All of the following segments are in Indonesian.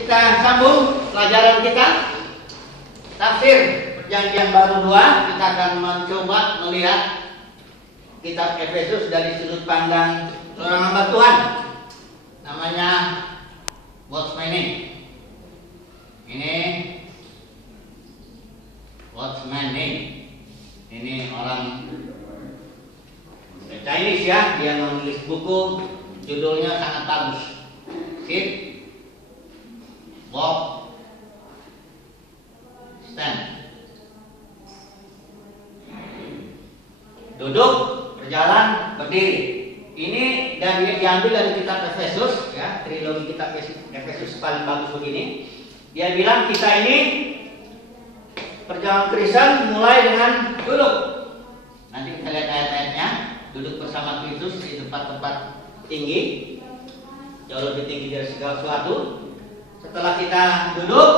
kita sambung pelajaran kita tafsir Perjanjian Baru 2. Kita akan mencoba melihat kitab Efesus dari sudut pandang seorang hamba Tuhan, namanya Watchmeni. Ini Watchmeni, ini orang Chinese ya, dia menulis buku, judulnya sangat bagus. Sit, walk, stand. Duduk, berjalan, berdiri. Ini diambil dari kitab Efesus ya, trilogi kitab Efesus paling bagus begini. Dia bilang kita ini perjalanan Kristen mulai dengan duduk. Nanti kita lihat ayat-ayatnya. Duduk bersama Kristus di tempat-tempat tinggi, jauh lebih tinggi dari segala sesuatu. Setelah kita duduk,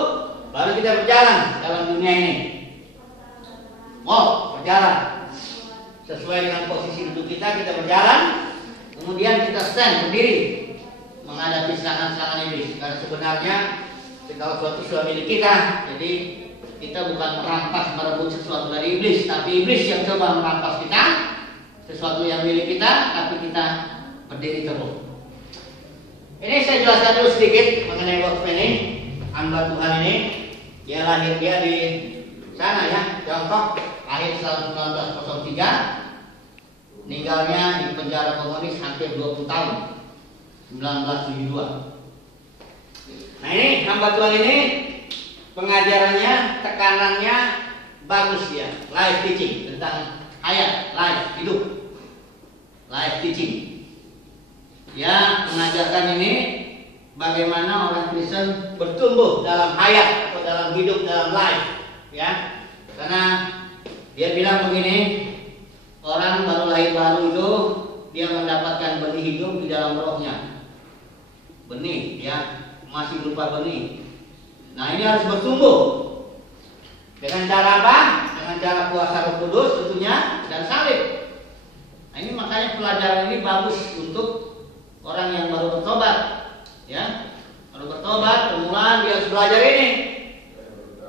baru kita berjalan dalam dunia ini. Berjalan sesuai dengan posisi duduk kita berjalan. Kemudian kita stand, berdiri, menghadapi serangan-serangan iblis. Karena sebenarnya segala sesuatu sudah milik kita. Jadi kita bukan merampas merebut sesuatu dari iblis, tapi iblis yang coba merampas kita. Sesuatu yang milik kita, tapi kita berdiri teguh. Ini saya jelaskan dulu sedikit mengenai Watchmeni, hamba Tuhan ini. Dia lahir di sana ya, Tiongkok, lahir tahun 1903, meninggalnya di penjara komunis hampir 20 tahun, 1972. Nah ini hamba Tuhan ini, pengajarannya, tekanannya bagus ya, live teaching tentang ayat, live, hidup, live teaching. Ya, mengajarkan ini bagaimana orang Kristen bertumbuh dalam hayat atau dalam hidup, dalam life, ya. Karena dia bilang begini, orang baru lahir baru itu dia mendapatkan benih hidup di dalam rohnya. Benih, ya, masih berupa benih. Nah, ini harus bertumbuh. Dengan cara apa? Dengan cara kuasa Roh Kudus tentunya dan salib. Nah, ini makanya pelajaran ini bagus untuk orang yang baru bertobat, ya. Baru bertobat, permulaan dia harus belajar ini.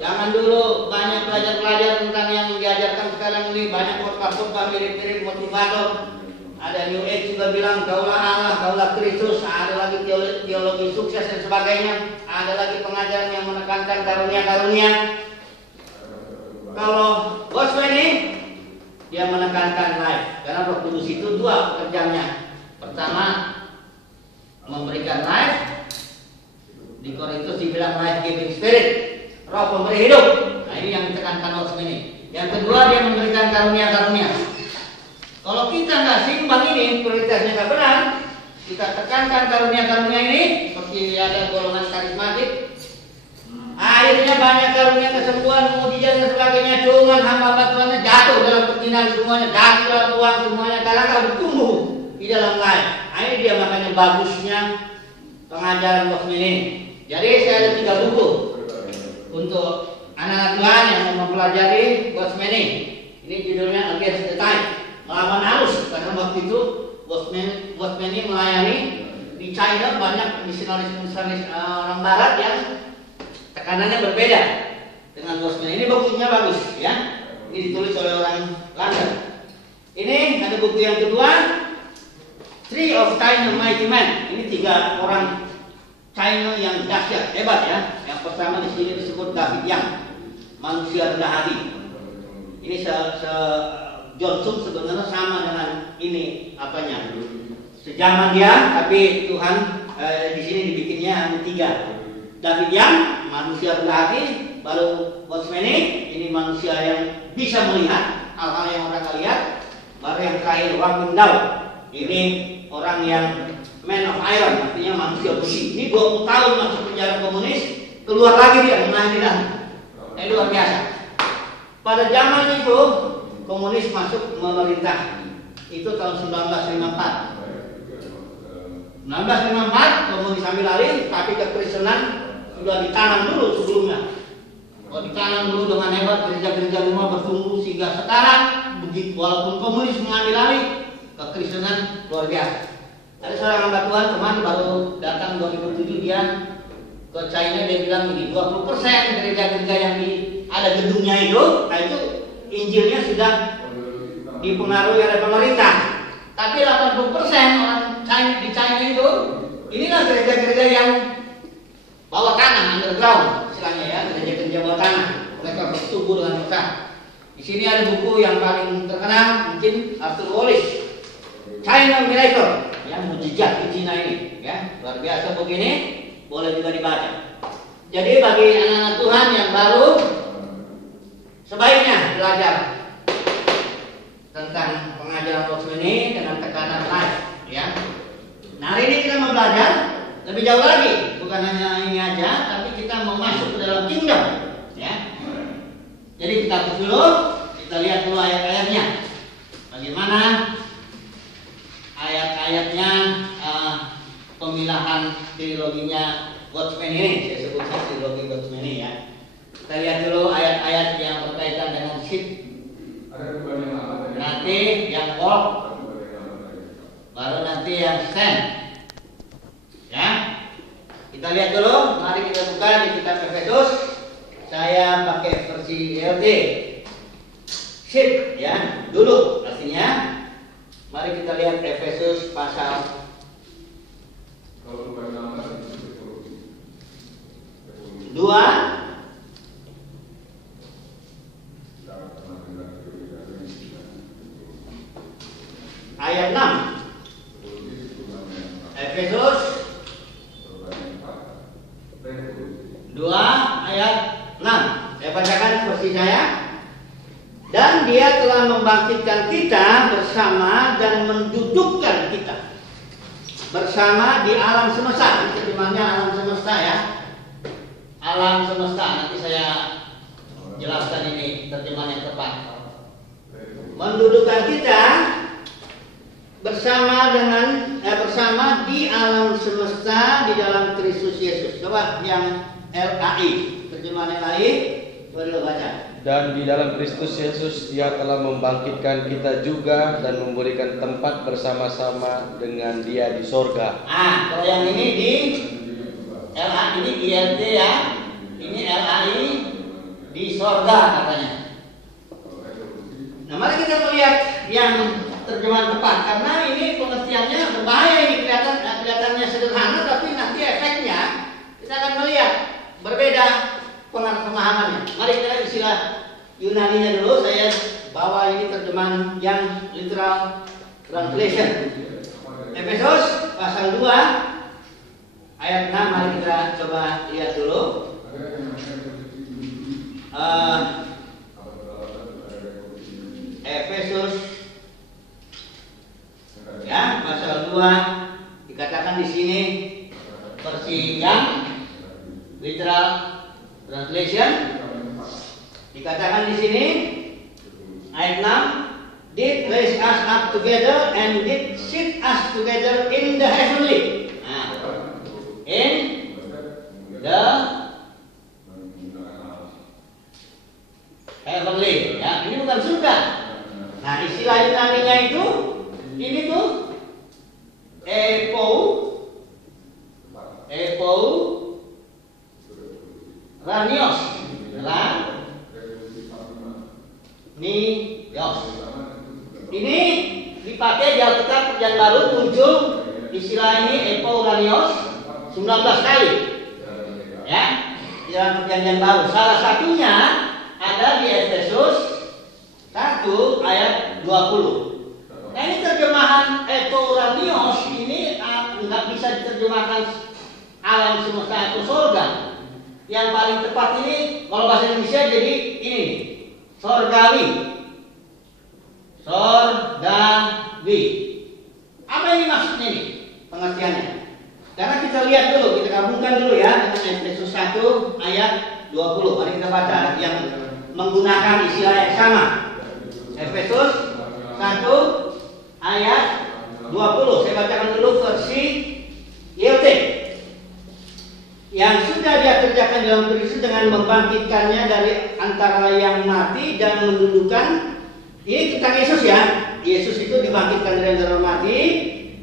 Jangan dulu banyak belajar tentang yang diajarkan sekarang ini, banyak khotbah mirip-mirip motivator. Ada New Age juga bilang kaulah Allah, kaulah Kristus, ada lagi teologi sukses dan sebagainya, ada lagi pengajaran yang menekankan karunia-karunia. Kalau Watchmeni dia menekankan life, karena Roh Kudus itu dua pekerjaannya. Pertama, memberikan life. Di Korintus dibilang life giving spirit, roh pemberi hidup. Nah ini yang ditekankan Watchmeni. Yang kedua, dia memberikan karunia-karunia. Kalau kita nggak seimbang ini, prioritasnya nggak benar, kita tekankan karunia-karunia ini, seperti ada golongan karismatik, akhirnya banyak karunia kesembuhan, mujizat dan sebagainya, cuman hamba Tuhan jatuh dalam perjinahan semuanya, jatuh dalam uang semuanya, karena kalau bertumbuh di dalam life. Nah, ini dia makanya bagusnya pengajaran Watchmeni. Jadi saya ada 3 buku untuk anak-anak Tuhan yang mau mempelajari Watchmeni. Ini judulnya Against the Tide, melawan arus. Karena waktu itu Watchmeni melayani di China, banyak misionaris orang Barat yang tekanannya berbeda dengan Watchmeni. Ini bukunya bagus ya. Ini ditulis oleh orang London. Ini ada buku yang kedua, Three of China Mighty Men. Ini 3 orang China yang dahsyat, hebat ya. Yang pertama di sini disebut David Young, manusia rendah hati. Ini Johnson sebenarnya sama dengan ini apanya, sejaman dia, tapi Tuhan di sini dibikinnya hanya 3. David Young, manusia rendah hati. Baru Watchmeni, ini manusia yang bisa melihat hal-hal yang orang nggak lihat. Baru yang terakhir Wang Windau, ini orang yang man of iron, artinya manusia besi. Ini 20 tahun masuk penjara komunis, keluar lagi dia menang. Ini luar biasa. Pada zaman itu komunis masuk memerintah, itu tahun 1954. 1954 komunis ambil alih, tapi kekristenan sudah ditanam dulu sebelumnya. Ditanam dulu dengan hebat, gereja-gereja rumah bertumbuh sehingga sekarang begitu walaupun komunis mengambil alih, kekristenan luar biasa. Ada seorang hamba Tuhan teman baru datang 2007, dia ke China dia bilang ini 20% gereja-gereja yang ada gedungnya itu, nah itu Injilnya sudah dipengaruhi oleh pemerintah. Tapi 80% orang China, di China itu, inilah gereja-gereja yang bawah tanah, underground, istilahnya ya, gereja-gereja bawah tanah. Mereka bertumbuh dengan besar. Di sini ada buku yang paling terkenal, mungkin Arthur Wallis, China Miracle, yang mujizat di China ini, ya luar biasa begini, boleh juga dibaca. Jadi bagi anak-anak Tuhan yang baru, sebaiknya belajar tentang pengajaran Watchman ini dengan tekanan live, ya. Nah hari ini kita mau belajar lebih jauh lagi, bukan hanya ini aja, tapi kita mau masuk ke dalam kingdom, ya. Jadi kita hapus dulu, kita lihat dulu ayat-ayatnya. Bagaimana ayat-ayatnya pemilahan triloginya Watchman ini, saya sebutnya trilogi Watchman ini ya. Kita lihat dulu ayat-ayat yang berkaitan dengan sheep, nanti yang walk, baru nanti yang stand. Ya, kita lihat dulu. Mari kita buka di kitab Efesus. Saya pakai versi LT. Sheep ya, dulu artinya. Mari kita lihat Efesus pasal 2 ayat 6. Efesus 2 ayat 6. Saya bacakan versi saya. Dan dia telah membangkitkan kita bersama dan mendudukkan kita bersama di alam semesta. Ini terjemahnya alam semesta ya. Alam semesta. Nanti saya jelaskan ini terjemahan yang tepat. Mendudukkan kita bersama bersama di alam semesta di dalam Kristus Yesus. Coba yang LAI, terjemahan LAI, boleh baca. Dan di dalam Kristus Yesus Dia telah membangkitkan kita juga dan memberikan tempat bersama-sama dengan Dia di sorga. Kalau yang ini di LAI, ini ILT ya, ini LAI di sorga katanya. Nah mari kita melihat yang terjemahan tepat, karena ini pengertiannya berbahaya. Ini kelihatannya sederhana, tapi nanti efeknya kita akan melihat berbeda pemahamannya. Mari kita istilah Yunaninya dulu. Saya bawa ini terjemahan yang literal translation. Efesus pasal 2 ayat 6. Mari kita coba lihat dulu. Efesus ya pasal 2 dikatakan di sini versi yang literal translation, dikatakan di sini ayat 6, did raise us up together and did sit us together in the heavenly. In the heavenly. Ya, ini bukan surga. Nah, istilah Yunaninya itu ini tuh Ranios. Ini dipakai di Alkitab Perjanjian Baru, muncul istilah ini Ranios 19 kali. Ya, di dalam Perjanjian Baru. Salah satunya ada di Efesus 1 ayat 20. Nah, ini terjemahan Ranios ini nggak bisa diterjemahkan alam semesta atau surga. Yang paling tepat ini kalau bahasa Indonesia jadi ini sorgawi. Sorgawi. Apa ini maksudnya ini? Pengertiannya. Karena kita lihat dulu, kita gabungkan dulu ya dengan Efesus 1 ayat 20. Mari kita baca yang menggunakan istilah yang sama. Efesus 1 ayat 20. Saya bacakan dulu versi ILT. Yang sudah Dia kerjakan dalam Kristus dengan membangkitkannya dari antara yang mati dan mendudukkan. Ini tentang Yesus ya. Yesus itu dibangkitkan dari antara mati,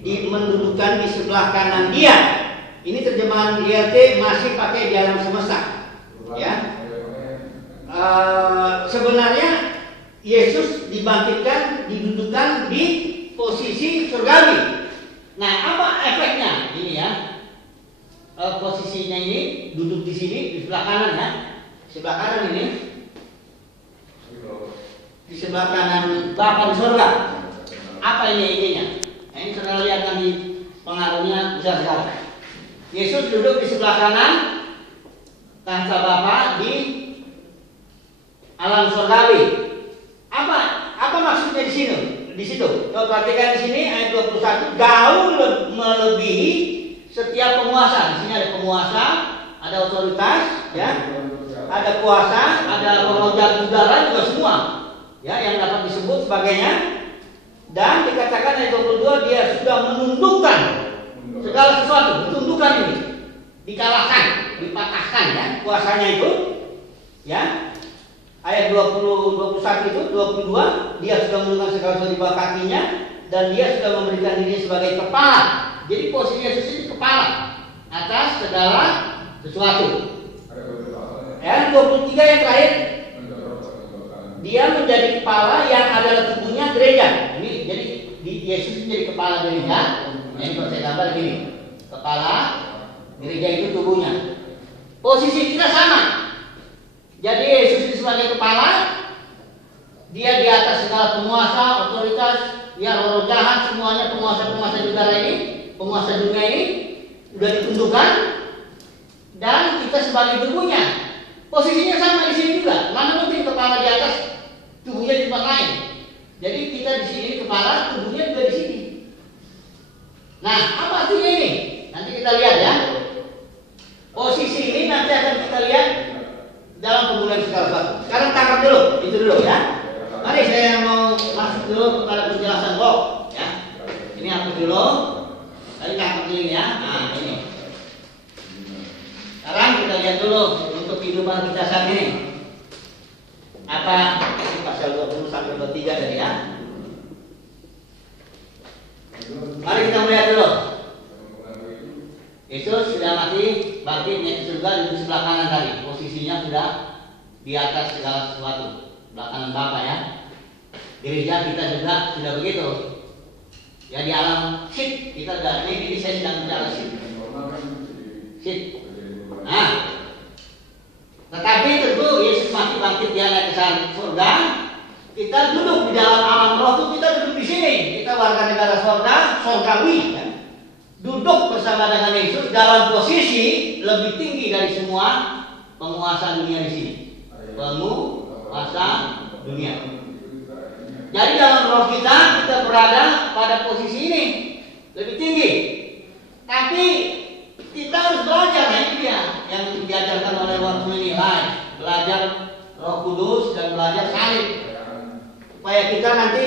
mendudukkan di sebelah kanan Dia Ini terjemahan IRT masih pakai di alam semesta. Ya. Sebenarnya Yesus dibangkitkan, didudukan di posisi surgawi. Nah, apa efeknya? Ini ya. Posisinya ini duduk di sini di sebelah kanan ya. Sebelah kanan ini. Di sebelah kanan Bapa di surga. Apa ini ininya? Nah, ini saudara lihat nanti pengaruhnya besar sekali. Yesus duduk di sebelah kanan tahta Bapa di alam surgawi. Apa maksudnya di sini? Di situ. Kalau perhatikan di sini ayat 21 jauh melebihi setiap penguasa. Di sini ada penguasa, ada otoritas, ya. Ada kuasa, ada roh jahat udara juga semua. Ya, yang dapat disebut sebagainya. Dan dikatakan ayat 22 dia sudah menundukkan segala sesuatu. Menundukkan ini dikalahkan, dipatahkan ya kuasanya itu. Ya. Ayat 21 itu 22 dia sudah menundukkan segala sesuatu di bawah kakinya dan dia sudah memberikan diri sebagai kepala. Jadi posisi Yesus ini kepala atas segala sesuatu. Ayat 23 yang terakhir, dia menjadi kepala yang adalah tubuhnya gereja. Ini jadi Yesus menjadi kepala gereja. Ini kalau saya gambar gini, kepala gereja itu tubuhnya. Posisi kita sama. Jadi Yesus itu sebagai kepala, dia di atas segala penguasa, otoritas, ya roh jahat, semuanya penguasa-penguasa udara ini, penguasa dunia ini sudah ditundukkan, dan kita sebagai tubuhnya. Posisinya sama di sini juga. Mana mungkin kepala di atas, tubuhnya di tempat lain. Jadi kita di sini kepala, tubuhnya juga di sini. Nah, apa artinya ini? Nanti kita lihat ya. Posisi ini nanti akan kita lihat dalam penggunaan segala sesuatu. Sekarang tangkap dulu, itu dulu ya. Mari saya mau masuk dulu kepada penjelasan blok ya. Ini hapus dulu. Tadi tangkap ini ya. Nah, ini. Sekarang kita lihat dulu untuk kehidupan kita saat ini. Apa pasal 20 sampai 23 tadi ya. Mari kita melihat dulu. Yesus sudah mati, bangkit naik ke surga di sebelah kanan tadi. Posisinya sudah di atas segala sesuatu. Sebelah kanan Bapa ya. Gereja kita juga sudah begitu. Ya di alam sit kita sudah ini saya sedang bicara sit. Nah, tetapi tentu Yesus mati bangkit dia naik ke surga. Kita duduk di dalam alam roh itu kita duduk di sini. Kita warga negara surga, surgawi. Ya. Duduk bersama dengan Yesus dalam posisi lebih tinggi dari semua penguasa dunia di sini. Penguasa dunia. Jadi dalam roh kita berada pada posisi ini lebih tinggi. Tapi kita harus belajar, nah ini dia yang diajarkan oleh waktu ini, belajar Roh Kudus dan belajar salib. Supaya kita nanti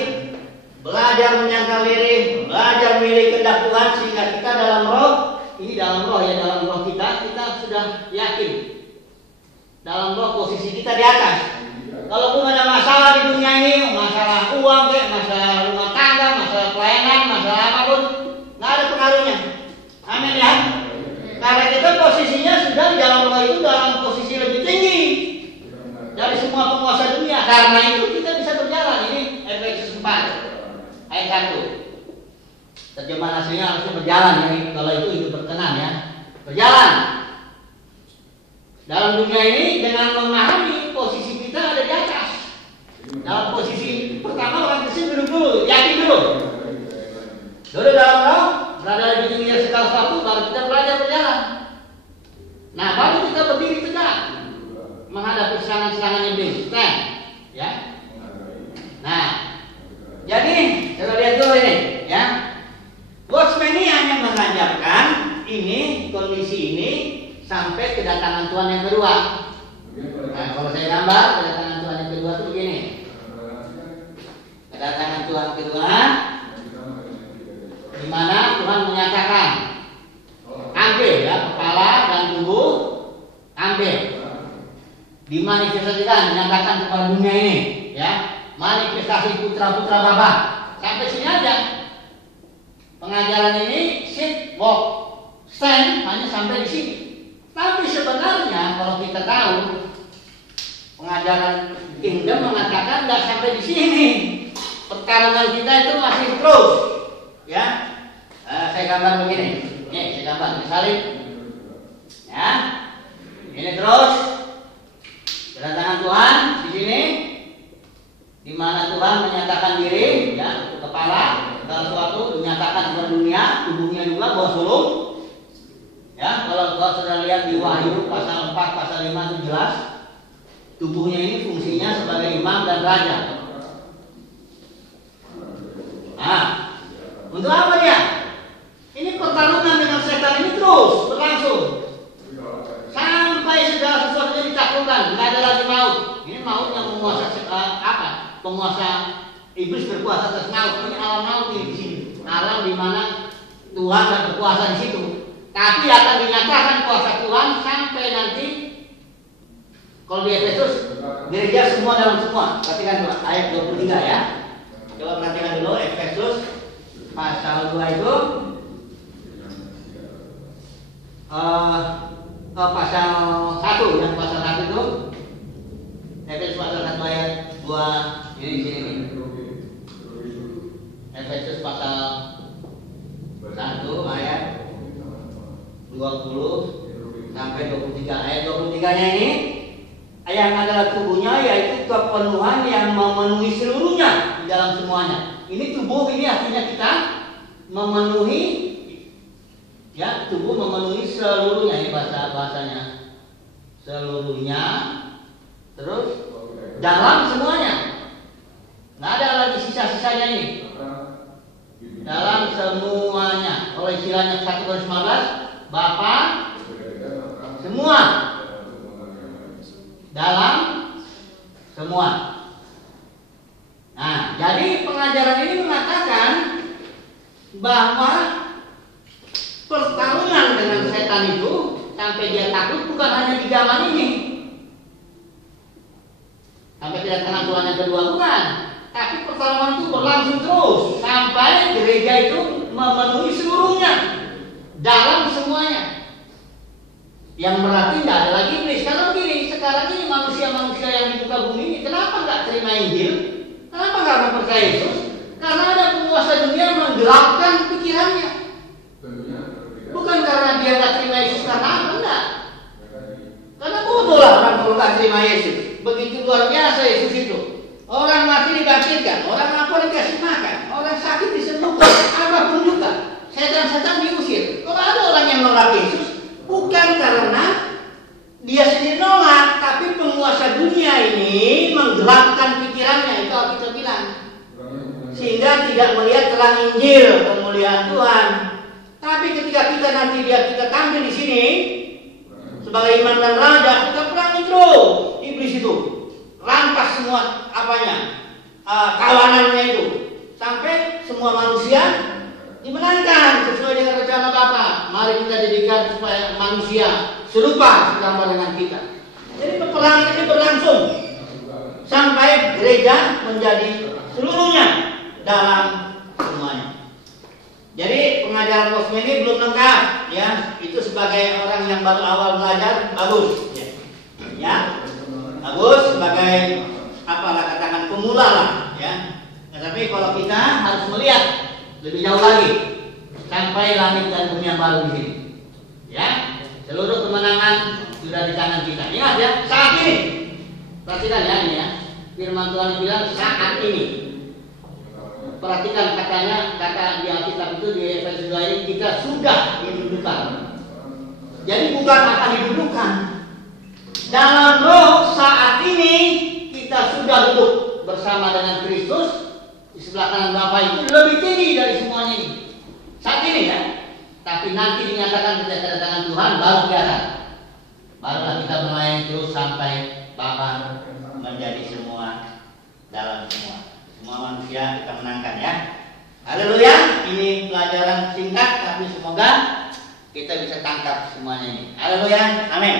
belajar menyangkal diri, belajar milih kehendak Tuhan sehingga kita dalam roh, ini dalam roh ya, dalam roh kita sudah yakin. Dalam roh posisi kita di atas. Kalaupun ada masalah di dunia ini, masalah uang, masalah rumah tangga, masalah pelayanan, masalah apapun, nggak ada pengaruhnya. Amin ya. Karena kita posisinya sudah di dalam roh itu dalam posisi lebih tinggi dari semua penguasa dunia. Karena itu kita bisa berjalan. Ini Efesus 4 ayat 1. Terjemahan aslinya harusnya berjalan ya. Kalau itu hidup berkenan ya. Berjalan. Dalam dunia ini dengan memahami posisi kita ada di atas. Dalam posisi pertama orang Kristen duduk dulu, yakin dulu. Duduk dalam roh, berada lebih tinggi dari segala sesuatu, baru kita belajar berjalan. Nah, baru kita berdiri tegak menghadapi serangan-serangan iblis. Stand, ya. Nah, jadi kita lihat dulu ini, ya. Watchman ini hanya mengajarkan ini kondisi ini sampai kedatangan Tuhan yang kedua. Nah, kalau saya gambar kedatangan Tuhan yang kedua itu begini. Kedatangan Tuhan kedua, di mana Tuhan menyatakan ambil ya kepala dan tubuh, ambil dimanifestasikan, menyatakan kepada dunia ini, ya manifestasi putra-putra Bapa. Sampai sini aja pengajaran ini, sit, walk, stand hanya sampai di sini. Tapi sebenarnya kalau kita tahu pengajaran Kingdom mengatakan nggak sampai di sini. Pertarungan kita itu masih terus, ya. Saya gambar begini. Nih, saya gambar disalib. Ya. Ini terus kedatangan Tuhan di sini, di mana Tuhan menyatakan diri, ya, untuk kepala segala sesuatu, dinyatakan kepada dunia, tubuhnya juga bawa sulung. Ya, kalau saudara lihat di Wahyu pasal 4, pasal 5 itu jelas. Tubuhnya ini fungsinya sebagai imam dan raja. Nah, untuk apa dia? Ini pertarungan dengan setan ini terus berlangsung sampai segala sesuatunya ditaklukkan, nggak ada lagi maut. Ini maut yang menguasai penguasa iblis berkuasa atas maut. Ini alam maut ini di sini, alam di mana Tuhan dan berkuasa di situ. Tapi akan dinyatakan kuasa Tuhan sampai nanti. Kalau di Efesus, gereja semua dalam semua. Perhatikan dulu ayat 23 ya. Coba perhatikan dulu Efesus pasal 2 itu. Pasal 1, yang pasal 1 itu. Efesus pasal 1 ayat 2 ini di sini. Efesus pasal 1 ayat 20 sampai 23. Ayat 23-nya ini yang adalah tubuhnya, yaitu kepenuhan yang memenuhi seluruhnya di dalam semuanya. Ini tubuh, ini artinya kita memenuhi, ya, tubuh memenuhi seluruhnya. Ini bahasanya seluruhnya, terus dalam semuanya. Nggak ada lagi sisa-sisanya ini. Dalam semuanya. Kalau istilahnya 1 Korintus 15, Bapa semua, dalam semua. Nah, jadi pengajaran ini mengatakan bahwa pertarungan dengan setan itu sampai dia takut bukan hanya di zaman ini, sampai kedatangan Tuhan yang kedua bukan, tapi pertarungan itu berlangsung terus sampai gereja itu memenuhi seluruhnya, dalam semuanya. Yang berarti tidak ada lagi iblis. Kalau begini, sekarang ini manusia-manusia yang di muka bumi ini kenapa nggak terima Injil? Kenapa nggak mempercayai Yesus? Karena ada penguasa dunia menggelapkan pikirannya. Bukan karena dia nggak terima Yesus karena apa? Enggak. Karena bodoh lah orang kalau nggak terima Yesus. Begitu luar biasa Yesus itu. Orang mati dibangkitkan, orang lapar dikasih makan, orang sakit disembuhkan, apapun juga. Setan-setan diusir. Kalau ada orang yang menolak Yesus, bukan karena dia sendiri nolak, tapi penguasa dunia ini menggelapkan pikirannya. Itu kita bilang, sehingga tidak melihat terang Injil, kemuliaan Tuhan. Tapi ketika kita tampil di sini sebagai imam dan raja, kita perangi terus iblis itu, rampas semua kawanannya itu, sampai semua manusia dimenangkan sesuai dengan rencana Bapa. Mari kita jadikan supaya manusia serupa segambar dengan kita. Jadi peperangan ini berlangsung sampai gereja menjadi seluruhnya dalam semuanya. Jadi pengajaran Cosme ini belum lengkap, ya. Itu sebagai orang yang baru awal belajar bagus, ya. Bagus sebagai katakan pemula lah, ya. Tapi kalau kita harus melihat lebih jauh lagi sampai langit dan bumi yang baru di sini, ya. Seluruh kemenangan sudah di tangan kita. Ingat ya, saat ini. Perhatikan ya ini ya. Firman Tuhan bilang saat ini. Perhatikan kata di Alkitab itu di Efesus 2 ini, kita sudah didudukan. Jadi bukan akan didudukan. Dalam roh saat ini kita sudah duduk bersama dengan Kristus di sebelah kanan Bapa. Itu lebih tinggi dari semuanya ini. Saat ini ya. Tapi nanti dinyatakan ketika kedatangan Tuhan baru kelihatan. Barulah kita melayani terus sampai Bapa menjadi semua dalam semua. Semua manusia kita menangkan ya. Haleluya. Ini pelajaran singkat tapi semoga kita bisa tangkap semuanya ini. Haleluya. Amin.